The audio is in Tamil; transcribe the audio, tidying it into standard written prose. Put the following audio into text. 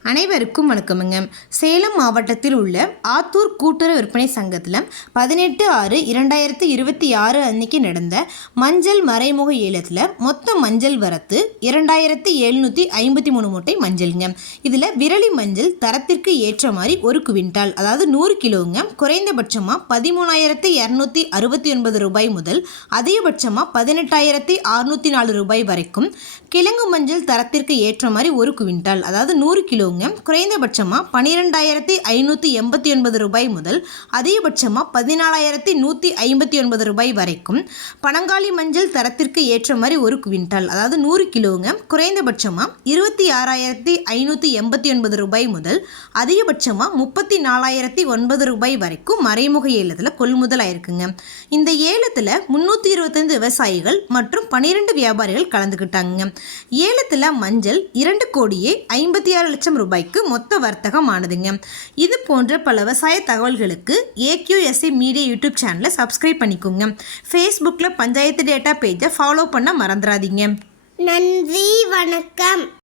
அனைவருக்கும் வணக்கமுங்க. சேலம் மாவட்டத்தில் உள்ள ஆத்தூர் கூட்டுறவு விற்பனை சங்கத்தில் 18/6/2026 அன்னைக்கு நடந்த மஞ்சள் மறைமுக ஏலத்தில் மொத்த மஞ்சள் வரத்து 2753 மூட்டை மஞ்சள்ங்க. இதில் விரலி மஞ்சள் தரத்திற்கு ஏற்ற மாதிரி 1 குவிண்டால் அதாவது 100 கிலோங்க குறைந்தபட்சமாக 13,269 ரூபாய் முதல் அதிகபட்சமாக 18,604 ரூபாய் வரைக்கும், கிழங்கு மஞ்சள் தரத்திற்கு ஏற்ற மாதிரி 1 குவிண்டால் அதாவது 100 கிலோ குறைந்தபட்சமாக 12,589 ரூபாய் முதல் அதிகபட்சமாக 14,159 ரூபாய் வரைக்கும், பனங்காளி மஞ்சள் தரத்திற்கு ஏற்ற மாதிரி 1 குவிண்டால் அதாவது 100 கிலோங்க குறைந்தபட்சமாக 26,589 ரூபாய் முதல் அதிகபட்சமாக 34,009 ரூபாய் வரைக்கும் மறைமுக ஏலத்தில் கொள்முதல் ஆயிருக்குங்க. இந்த ஏலத்தில் 325 விவசாயிகள் மற்றும் 12 வியாபாரிகள் கலந்துக்கிட்டாங்க. ஏலத்தில் மஞ்சள் 2,56,00,000 ரூபாய்க்கு மொத்த வர்த்தகம் ஆனதுங்க. இது போன்ற பல விவசாய தகவல்களுக்கு AQSA மீடியா யூடியூப் சேனலை சப்ஸ்கிரைப் பண்ணிக்கோங்க. ஃபேஸ்புக்கில் பஞ்சாயத்து டேட்டா பேஜை ஃபாலோ பண்ண மறந்துடாதீங்க. நன்றி, வணக்கம்.